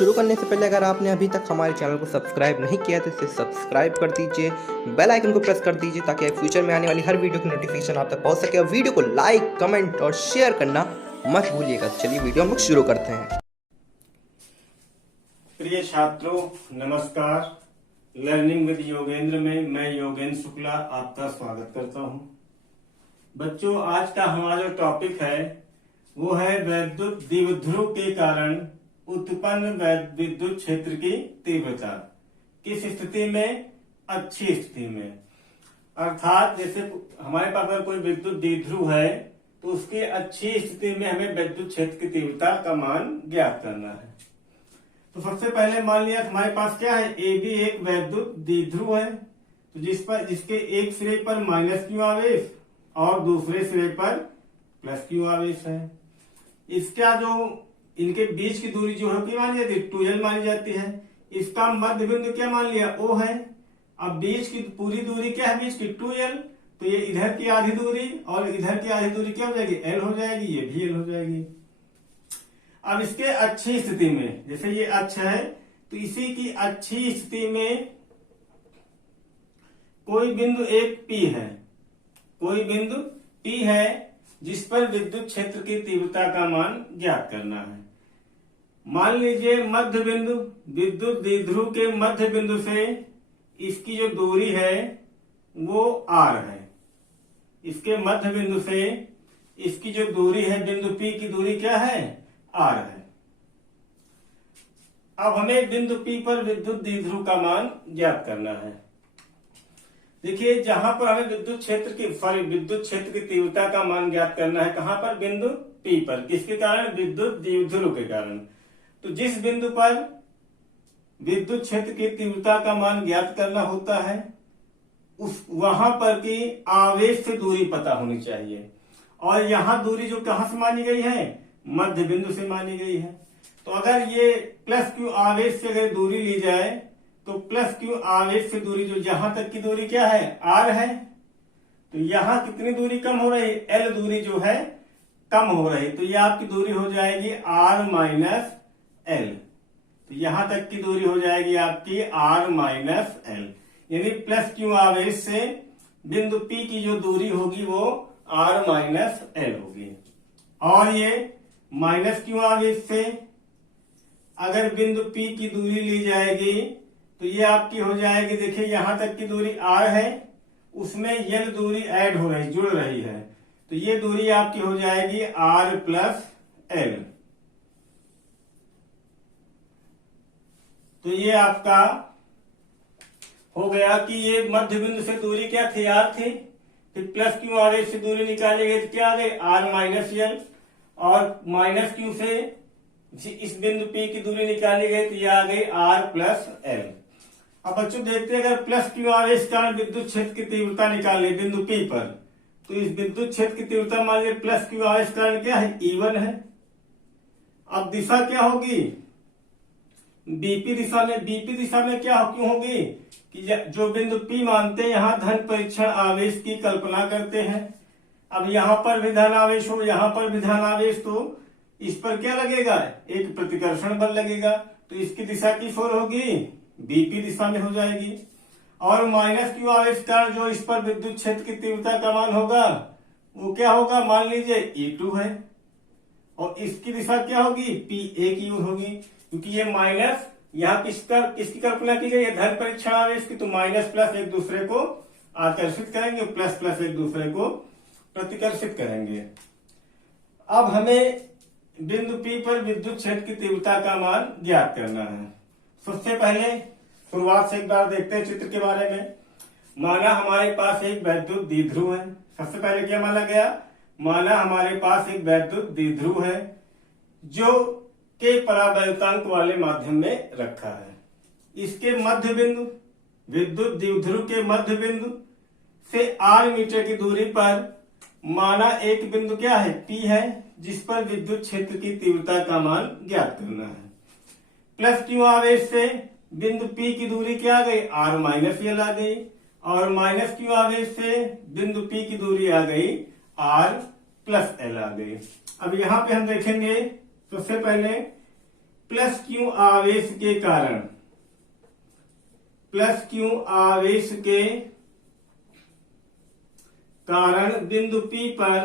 शुरू करने से पहले अगर आपने अभी तक हमारे चैनल को सब्सक्राइब नहीं किया तो इसे सब्सक्राइब कर दीजिए, बेल आइकन को प्रेस कर दीजिए ताकि फ्यूचर में आने वाली हर वीडियो की नोटिफिकेशन आप तक पहुंच सके। और वीडियो को लाइक, कमेंट और शेयर करना मत भूलिएगा। चलिए वीडियो हम लोग शुरू करते हैं। प्रिय छात्रों नमस्कार। लर्निंग विद योगेंद्र में मैं योगेंद्र शुक्ला आपका स्वागत करता हूं। बच्चों, आज का हमारा जो टॉपिक है वो है वैद्युत द्विध्रुव के कारण उत्पन्न विद्युत क्षेत्र की तीव्रता। किस स्थिति में? अच्छी स्थिति में। अर्थात जैसे हमारे पास अगर कोई विद्युत द्विध्रुव है तो उसकी अच्छी स्थिति में हमें विद्युत क्षेत्र की तीव्रता का मान ज्ञात करना है। तो सबसे पहले मान लिया हमारे पास क्या है, ए बी एक वैद्युत द्विध्रुव है, तो जिसके एक सिरे पर माइनस क्यू आवेश और दूसरे सिरे पर प्लस क्यू आवेश है। इसका जो इनके बीच की दूरी जो है मानी जाती है 2l मानी जाती है। इसका मध्य बिंदु क्या मान लिया, O है। अब बीच की पूरी दूरी क्या है, बीच की 2l, तो ये इधर की आधी दूरी और इधर की आधी दूरी क्या हो जाएगी, l हो जाएगी, ये भी l हो जाएगी। अब इसके अच्छी स्थिति में, जैसे ये अच्छा है तो इसी की अच्छी स्थिति में कोई बिंदु एक P है, कोई बिंदु P है जिस पर विद्युत क्षेत्र की तीव्रता का मान ज्ञात करना है। मान लीजिए मध्य बिंदु, विद्युत द्विध्रुव के मध्य बिंदु से इसकी जो दूरी है वो r है। इसके मध्य बिंदु से इसकी जो दूरी है बिंदु P की दूरी क्या है, r है। अब हमें बिंदु P पर विद्युत द्विध्रुव का मान ज्ञात करना है। देखिए जहां पर हमें विद्युत क्षेत्र की तीव्रता का मान ज्ञात करना है, कहां पर, बिंदु P पर। किसके कारण? विद्युत द्विध्रुव के कारण। तो जिस बिंदु पर विद्युत क्षेत्र की तीव्रता का मान ज्ञात करना होता है वहां पर की आवेश से दूरी पता होनी चाहिए। और यहां दूरी जो कहां से मानी गई है, मध्य बिंदु से मानी गई है। तो अगर ये प्लस क्यू आवेश से अगर दूरी ली जाए तो प्लस क्यू आवेश से दूरी जो जहां तक की दूरी क्या है, r है, तो यहां कितनी दूरी कम हो रही है, l दूरी जो है कम हो रही, तो ये आपकी दूरी हो जाएगी r माइनस l। तो यहां तक की दूरी हो जाएगी आपकी r माइनस l, यानी प्लस क्यू आवेश से बिंदु P की जो दूरी होगी वो r माइनस l होगी। और ये माइनस क्यू आवेश से अगर बिंदु P की दूरी ली जाएगी तो ये आपकी हो जाएगी, देखिए यहां तक की दूरी r है, उसमें l दूरी ऐड हो रही, जुड़ रही है, तो ये दूरी आपकी हो जाएगी r प्लस l। तो ये आपका हो गया कि ये मध्य बिंदु से दूरी क्या थी, r थी, फिर प्लस क्यू आवेश से दूरी निकाली गई तो क्या आ गई, r माइनस l, और माइनस क्यू से इस बिंदु P की दूरी निकाली गई तो ये आ गई r प्लस l। अब बच्चों देखते हैं, अगर प्लस क्यू आवेश के कारण विद्युत क्षेत्र की तीव्रता निकालनी बिंदु P पर, तो इस विद्युत क्षेत्र की तीव्रता मान लीजिए प्लस क्यू आवेश के कारण क्या है, E1 है। अब दिशा क्या होगी, बीपी दिशा में क्या क्यों होगी कि जो बिंदु P मानते हैं यहां धन परीक्षण आवेश की कल्पना करते हैं। अब यहां पर भी धन आवेश हो, यहां पर भी धन आवेश, तो इस पर क्या लगेगा, एक प्रतिकर्षण बल लगेगा, तो इसकी दिशा किस ओर होगी, बीपी दिशा में हो जाएगी। और माइनस क्यू आवेश कारण जो इस पर विद्युत क्षेत्र की तीव्रता का मान होगा वो क्या होगा, मान लीजिए E2 है, और इसकी दिशा क्या होगी, P1 की ओर होगी, क्योंकि ये माइनस यहाँ किसकी कल्पना की गई है, धन परीक्षण आवेश की, तो माइनस प्लस एक दूसरे को आकर्षित करेंगे, प्लस प्लस एक दूसरे को प्रतिकर्षित करेंगे। अब हमें बिंदु P पर विद्युत क्षेत्र की तीव्रता का मान ज्ञात करना है। सबसे पहले शुरुआत से एक बार देखते हैं चित्र के बारे में। माना हमारे पास एक वैद्युत द्विध्रुव है। सबसे पहले क्या माना गया, माना हमारे पास एक वैद्युत द्विध्रुव है जो के परावैद्युतांक वाले माध्यम में रखा है। इसके मध्य बिंदु, विद्युत द्विध्रुव के मध्य बिंदु से r मीटर की दूरी पर माना एक बिंदु क्या है, P है, जिस पर विद्युत क्षेत्र की तीव्रता का मान ज्ञात करना है। प्लस क्यू आवेश से बिंदु P की दूरी क्या आ गई, r माइनस l आ गई, और माइनस क्यू आवेश से बिंदु P की दूरी आ गई r प्लस l आ गई। अब यहाँ पे हम देखेंगे सबसे पहले प्लस क्यू आवेश के कारण, प्लस क्यू आवेश के कारण बिंदु P पर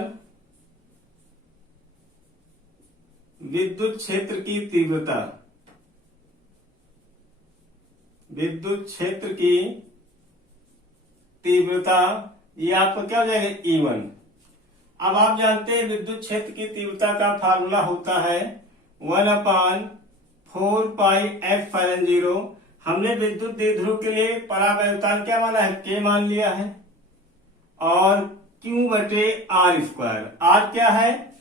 विद्युत क्षेत्र की तीव्रता, विद्युत क्षेत्र की तीव्रता, ये आपका क्या हो जाएगा E1। अब आप जानते हैं विद्युत क्षेत्र की तीव्रता का फार्मूला होता है 1/4πε0। हमने विद्युत द्विध्रुव के लिए परावैद्युतांक क्या माना है, K मान लिया है, और Q/r²। R क्या है,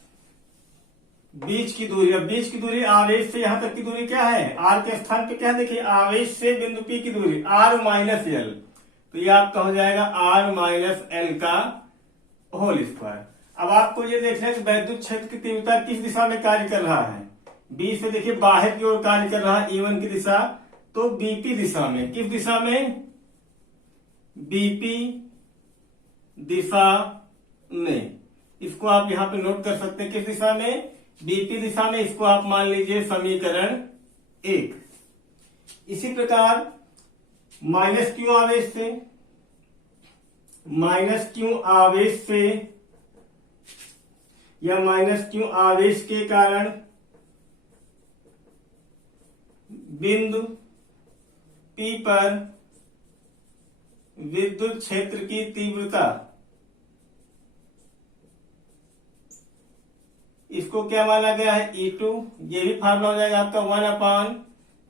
बीच की दूरी। अब बीच की दूरी आवेश से यहां तक की दूरी क्या है, R के स्थान पे क्या है, देखिए आवेश से बिंदु P की दूरी R-L, तो ये आपका हो जाएगा R-L का होल स्क्वायर। अब आपको ये देखना है कि वैद्युत क्षेत्र की तीव्रता किस दिशा में कार्य कर रहा है। B से देखिए बाहर की ओर कार्य कर रहा है E1 की दिशा, तो BP दिशा में, किस दिशा में, BP दिशा में। इसको आप यहां पे नोट कर सकते हैं, किस दिशा में, BP दिशा में। इसको आप मान लीजिए समीकरण 1। इसी प्रकार माइनस क्यू आवेश से, माइनस क्यू आवेश से या माइनस क्यू आवेश के कारण बिंदु P पर विद्युत क्षेत्र की तीव्रता, इसको क्या माना गया है, E2। ये भी फार्मूला हो जाएगा आपका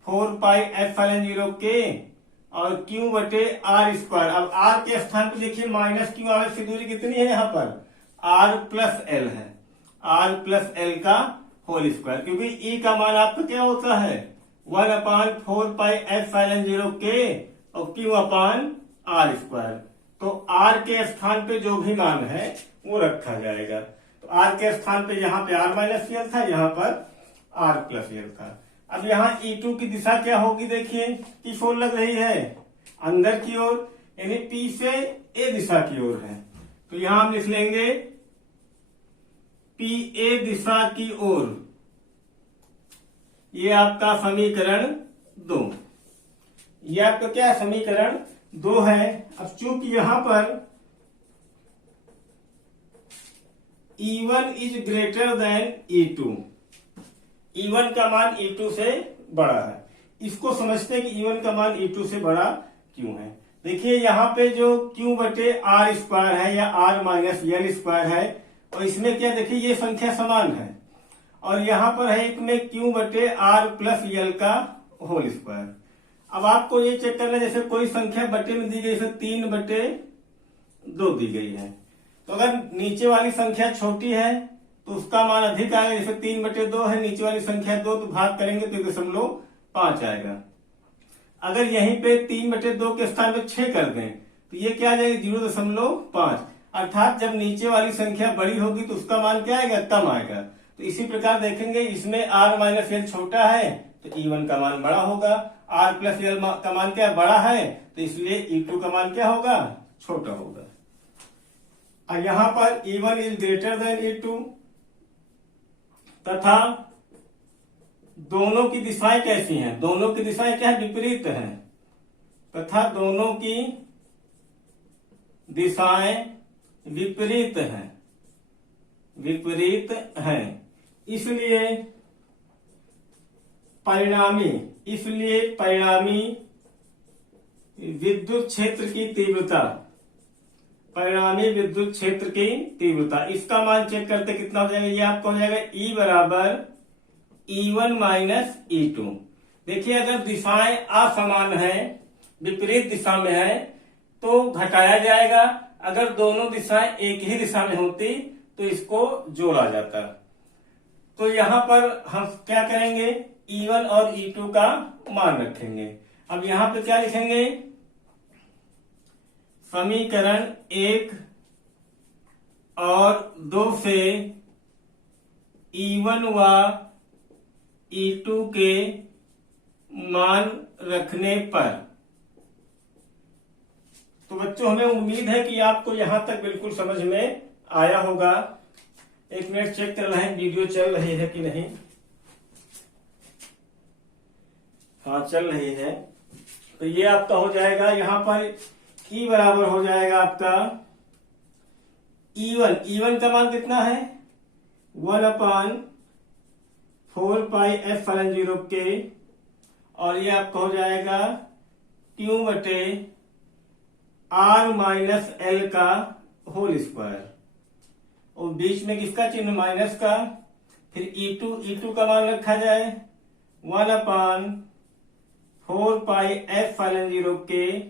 1/4πε0K और Q/r²। अब R के स्थान पर देखिए माइनस क्यू आवेश की दूरी कितनी है, यहाँ पर R+L है, R+L का होल स्क्वायर, क्योंकि E का मान आपका क्या होता है 1/4πε0K और Q/r²। तो R के स्थान पे जो भी मान है वो रखा जाएगा। तो R के स्थान पे यहाँ पे R-L था, यहाँ पर R+L था। अब यहाँ E2 की दिशा क्या होगी, देखिए किस ओर लग रही है, अंदर की ओर, यानी P से A दिशा की ओर है। तो यहां हम लिख लेंगे PA दिशा की ओर, ये आपका समीकरण 2। ये आपका क्या है, समीकरण 2 है। अब चूंकि यहां पर E1 is greater than E2, E1 का मान E2 से बड़ा है। इसको समझते हैं कि E1 का मान E2 से बड़ा क्यों है। देखिए यहाँ पे जो Q/r² है या R-L² है, और इसमें क्या, देखिए ये संख्या समान है, और यहाँ पर है एक में Q/r+L का होल स्क्वायर। अब आपको ये चेक करना है, जैसे कोई संख्या बटे में दी गई, जैसे 3/2 दी गई है, तो अगर नीचे वाली संख्या छोटी है तो उसका मान अधिक आएगा। जैसे 3/2 है, नीचे वाली संख्या 2, तो भाग करेंगे तो 0.5 आएगा। अगर यहीं पे 3/2 के स्थान पे 6 कर दें तो ये क्या आ जाएगा 0.5, अर्थात जब नीचे वाली संख्या बड़ी होगी तो उसका मान क्या आएगा, कम आएगा। तो इसी प्रकार देखेंगे, इसमें R-L छोटा है तो E1 का मान बड़ा होगा, R+L का मान क्या बड़ा है, तो इसलिए E2 का मान क्या होगा, छोटा होगा। और यहां पर E1 is greater than E2 तथा दोनों की दिशाएं कैसी हैं, दोनों की दिशाएं क्या है, विपरीत हैं, तथा दोनों की दिशाएं विपरीत हैं, विपरीत हैं। इसलिए परिणामी विद्युत क्षेत्र की तीव्रता, परिणामी विद्युत क्षेत्र की तीव्रता, इसका मान चेक करते कितना हो जाएगा, ये आपका हो जाएगा E बराबर E1 माइनस E2। देखिए अगर दिशाएं असमान है, विपरीत दिशा में है, तो घटाया जाएगा। अगर दोनों दिशाएं एक ही दिशा में होती तो इसको जोड़ा जाता। तो यहां पर हम क्या करेंगे, E1 और E2 का मान रखेंगे। अब यहां पे क्या लिखेंगे, समीकरण 1 और 2 से E1 व E2 के मान रखने पर, तो बच्चों हमें उम्मीद है कि आपको यहां तक बिल्कुल समझ में आया होगा। एक मिनट चेक कर रहे हैं वीडियो चल रही है कि नहीं। हाँ चल रही है। तो ये आपका हो जाएगा यहाँ पर E बराबर हो जाएगा आपका E1 का मान कितना है 1/4π(f(0) और ये आपका हो जाएगा Q/R-L का होल स्क्वायर और बीच में किसका चिन्ह माइनस का। फिर E2 का मान रखा जाए 1/4π(f(0)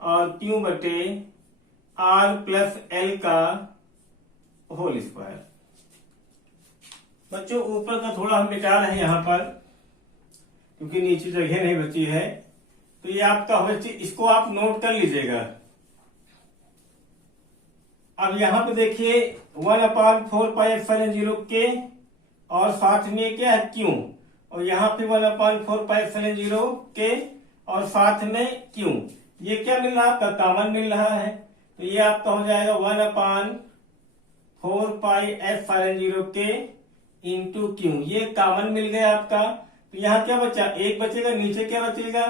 और Q/R+L का होल स्क्वायर। बच्चों ऊपर का थोड़ा हम मिटा रहे हैं यहाँ पर क्योंकि नीचे जगह नहीं बची है। तो ये आपका हो जाए, इसको आप नोट कर लीजिएगा। अब यहाँ पे देखिए 1/4π(f(0) और साथ में क्या है Q और यहाँ पे 1/4π(f(0) और साथ में Q। ये क्या मिल रहा है आपका कॉमन मिल रहा है। तो ये आपका हो जाएगा 1/4π(f(0) इंटू Q। ये कॉमन मिल गया आपका। तो यहाँ क्या बचा एक बचेगा, नीचे क्या बचेगा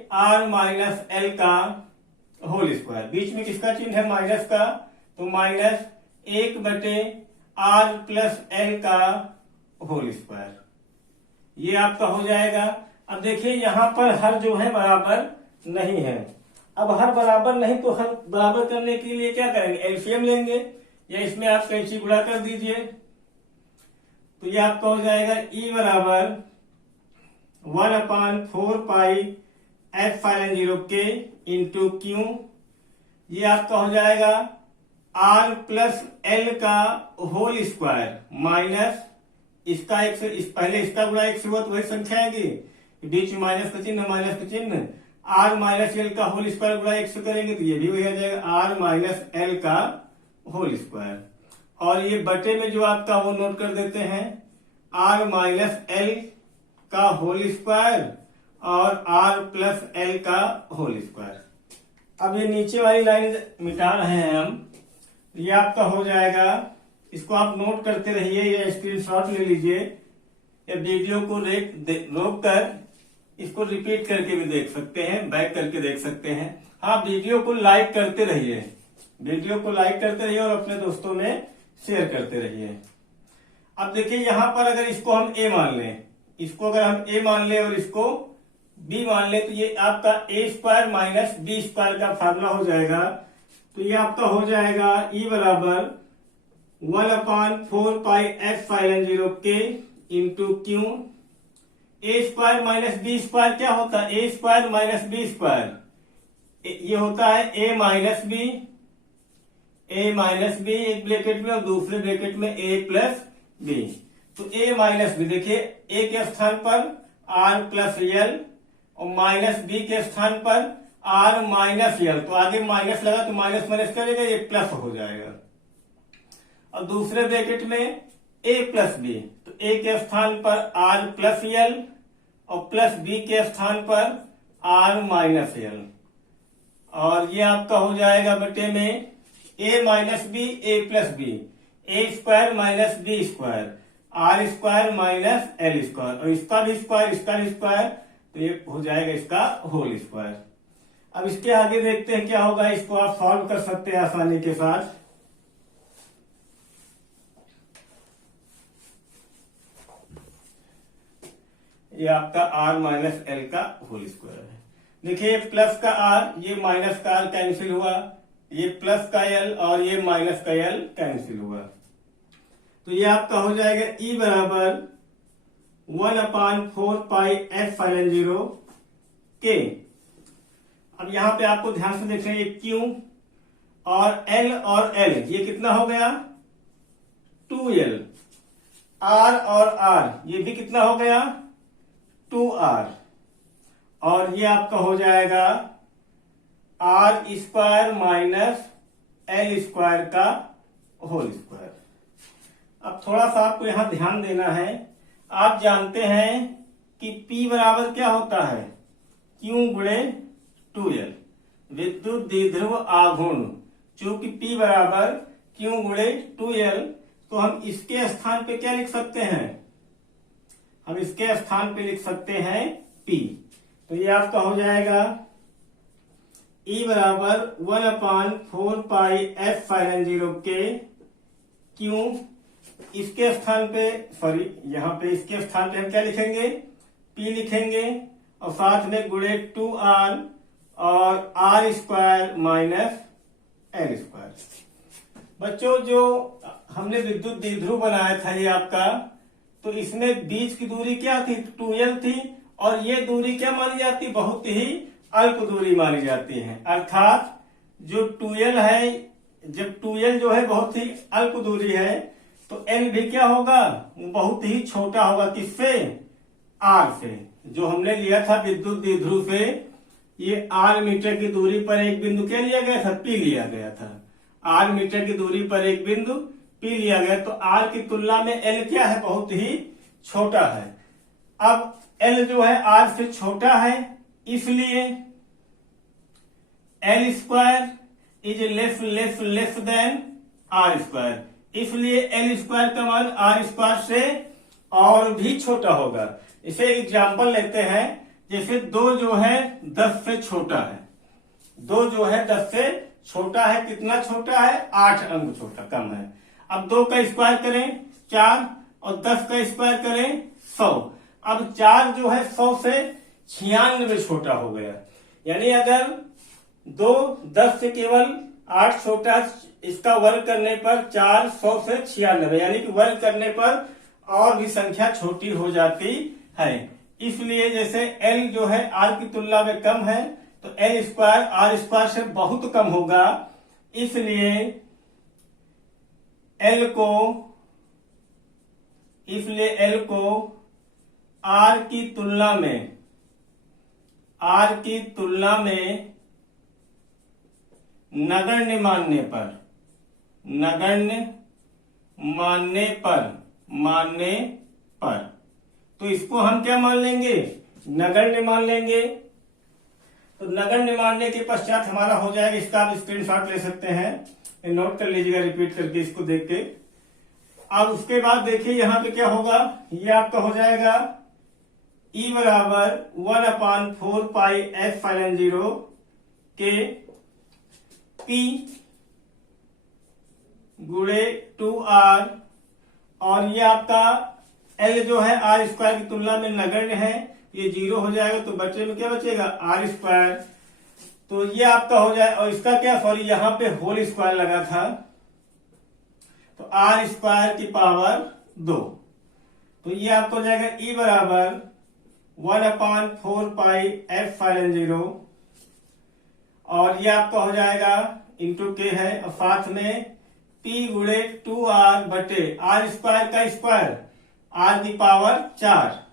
1/R-L का होल स्क्वायर। बीच में किसका चिन्ह है माइनस का तो माइनस 1/R+L का होल स्क्वायर। ये आपका हो जाएगा। अब देखिए यहाँ पर हर जो है बराबर नहीं है। अब हर बराबर नहीं तो हर बराबर करने के लिए क्या करेंगे एलसीएम लेंगे या इसमें आप कैंची गुणा कर दीजिए। तो ये आपका हो जाएगा E बराबर 1/4π(f(0) इंटू Q। ये आपका हो जाएगा R+L का होल स्क्वायर माइनस इसका पहले इसका गुणा 1 से हुआ तो वही संख्या आएगी, बीच में माइनस का चिन्ह R-L का होल स्क्वायर गुणा 1 से करेंगे तो ये भी वही आ जाएगा R-L का होल स्क्वायर। और ये बटे में जो आपका वो नोट कर देते हैं R-L का होल स्क्वायर और R+L का होल स्क्वायर। अब ये नीचे वाली लाइन मिटा रहे हैं हम। ये आपका हो जाएगा, इसको आप नोट करते रहिए या स्क्रीनशॉट ले लीजिए या वीडियो को रोक कर इसको रिपीट करके भी देख सकते हैं, बैक करके देख सकते हैं। हाँ वीडियो को लाइक करते रहिए, और अपने दोस्तों में शेयर करते रहिए। अब देखिए यहाँ पर अगर इसको हम A मान लें, और इसको B मान लें तो ये आपका A² माइनस B² का फार्मूला हो जाएगा। तो ये आपका हो जाएगा E बराबर 1/4π(f(0) into Q। A² minus B² क्या होता है A² माइनस B², ये होता है A माइनस B एक ब्रैकेट में और दूसरे ब्रैकेट में A+B। तो A माइनस B देखिए A के स्थान पर R+L और माइनस B के स्थान पर R-L। तो आगे माइनस लगा तो माइनस माइनस करेगा ये प्लस हो जाएगा। और दूसरे ब्रैकेट में A+B तो A के स्थान पर R+L और प्लस B के स्थान पर R-L। और ये आपका हो जाएगा बटे में A minus B A+B A² minus B² R² minus L² और इसका भी स्क्वायर तो ये हो जाएगा इसका होल स्क्वायर। अब इसके आगे देखते हैं क्या होगा, इसको आप सॉल्व कर सकते हैं आसानी के साथ। ये आपका R-L का होल स्क्वायर है। देखिए प्लस का R ये माइनस का R कैंसिल हुआ, ये प्लस का L और ये माइनस का L कैंसिल हुआ। तो ये आपका हो जाएगा E बराबर 1/4π(f(0) अब यहाँ पे आपको ध्यान से देख रहे हैं Q और L ये कितना हो गया 2L। R और R ये भी कितना हो गया 2R। और ये आपका हो जाएगा R² माइनस L² का होल स्क्वायर। अब थोड़ा सा आपको यहां ध्यान देना है। आप जानते हैं कि P बराबर क्या होता है Q गुणे 2L विद्युत द्विध्रुव आघूर्ण। चूंकि P बराबर Q गुणे 2L तो हम इसके स्थान पे क्या लिख सकते हैं, हम इसके स्थान पे लिख सकते हैं P। तो ये आपका हो जाएगा E बराबर 1/4πF(0) क्यों इसके स्थान पे यहाँ पे इसके स्थान पे हम क्या लिखेंगे, P लिखेंगे और साथ में गुणे 2R और R² माइनस L²। बच्चों जो हमने विद्युत द्विध्रुव बनाया था ये आपका, तो इसमें बीच की दूरी क्या थी, 2L थी, और ये दूरी क्या मानी जाती, बहुत ही अल्प दूरी मानी जाती है। अर्थात जो 2L है, जब 2L जो है बहुत ही अल्प दूरी है, तो L भी क्या होगा, वो बहुत ही छोटा होगा। किससे, R से। जो हमने लिया था विद्युत द्विध्रुव से, ये R मीटर की दूरी पर एक बिंदु क्या लिया गया था, P लिया गया था। R मीटर की दूरी पर एक बिंदु P लिया गया, तो R की तुलना में L क्या है, बहुत ही छोटा है। अब L जो है R से छोटा है, इसलिए L² is less than R², इसलिए L² का मान R² से और भी छोटा होगा। इसे एग्जाम्पल लेते हैं, जैसे 2 जो है 10 से छोटा है, 2 जो है 10 से छोटा है, कितना छोटा है, 8 अंक छोटा, कम है। अब 2 का स्क्वायर करें 4 और 10 का स्क्वायर करें 100। अब 4 जो है 100 से 96 छोटा हो गया। यानी अगर 2 10 से केवल 8 छोटा, इसका वर्ग करने पर 4 100 से 96, यानी कि वर्ग करने पर और भी संख्या छोटी हो जाती है। इसलिए जैसे L जो है R की तुलना में कम है, तो L² R² से बहुत कम होगा, इसलिए L को R की तुलना में नगण्य मानने पर तो इसको हम क्या मान लेंगे, नगण्य मान लेंगे। तो नगण्य मानने के पश्चात हमारा हो जाएगा, इसका आप स्क्रीनशॉट ले सकते हैं, नोट कर लीजिएगा रिपीट करके इसको देख के। अब उसके बाद देखिए यहाँ पे क्या होगा, ये आपका हो जाएगा E बराबर 1/4πF(0) के P गुणे 2R, और ये आपका L जो है R² की तुलना में नगण्य है, ये 0 हो जाएगा, तो बच्चे में क्या बचेगा, R²। तो ये आपका हो जाए, और इसका क्या, यहाँ पे होल स्क्वायर लगा था, तो R² की पावर 2। तो ये आपको हो जाएगा E बराबर 1/4πF(0), और ये आपका हो जाएगा इंटू K है, और साथ में P गुणे 2R बटे R² का स्क्वायर, R की पावर 4।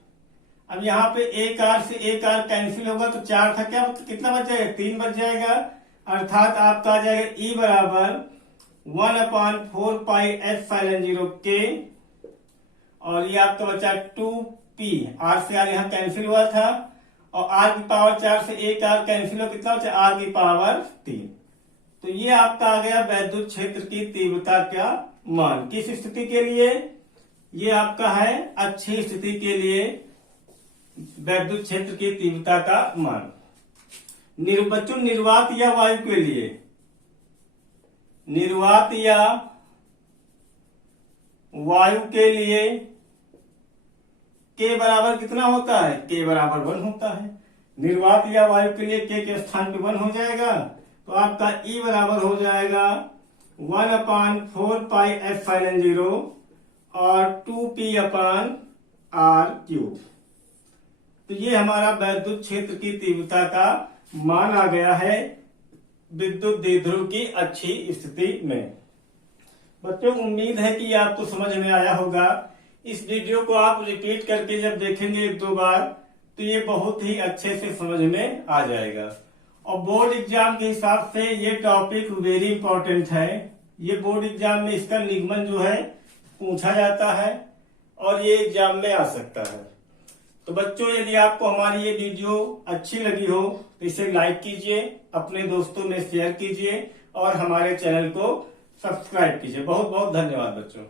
अब यहाँ पे एक R से एक R कैंसिल होगा, तो 4 था, क्या कितना बच जाएगा, 3 बच जाएगा। अर्थात आपका आ जाएगा E बराबर 1/4πF(0) के, और ये आपका बचा 2P, R से R यहाँ कैंसिल हुआ था, और R की पावर 4 से एक R कैंसिल हो, कितना बचा, R की पावर 3। तो ये आपका आ गया वैद्युत क्षेत्र की तीव्रता का मान। किस स्थिति के लिए, ये आपका है अच्छी स्थिति के लिए वैद्युत क्षेत्र की तीव्रता का मान। बच्चों निर्वात या वायु के लिए, निर्वात या वायु के लिए K बराबर कितना होता है, K बराबर 1 होता है। निर्वात या वायु के लिए K के स्थान पे 1 हो जाएगा, तो आपका E बराबर हो जाएगा 1/4πF(0) और 2P/R³। तो ये हमारा वैद्युत क्षेत्र की तीव्रता का मान आ गया है विद्युत द्विध्रुव की अच्छी स्थिति में। बच्चों उम्मीद है कि आपको समझ में आया होगा। इस वीडियो को आप रिपीट करके जब देखेंगे 1-2 बार, तो ये बहुत ही अच्छे से समझ में आ जाएगा। और बोर्ड एग्जाम के हिसाब से ये टॉपिक वेरी इंपॉर्टेंट है। ये बोर्ड एग्जाम में इसका निगमन जो है पूछा जाता है, और ये एग्जाम में आ सकता है। तो बच्चों यदि आपको हमारी ये वीडियो अच्छी लगी हो, तो इसे लाइक कीजिए, अपने दोस्तों में शेयर कीजिए, और हमारे चैनल को सब्सक्राइब कीजिए। बहुत बहुत धन्यवाद बच्चों।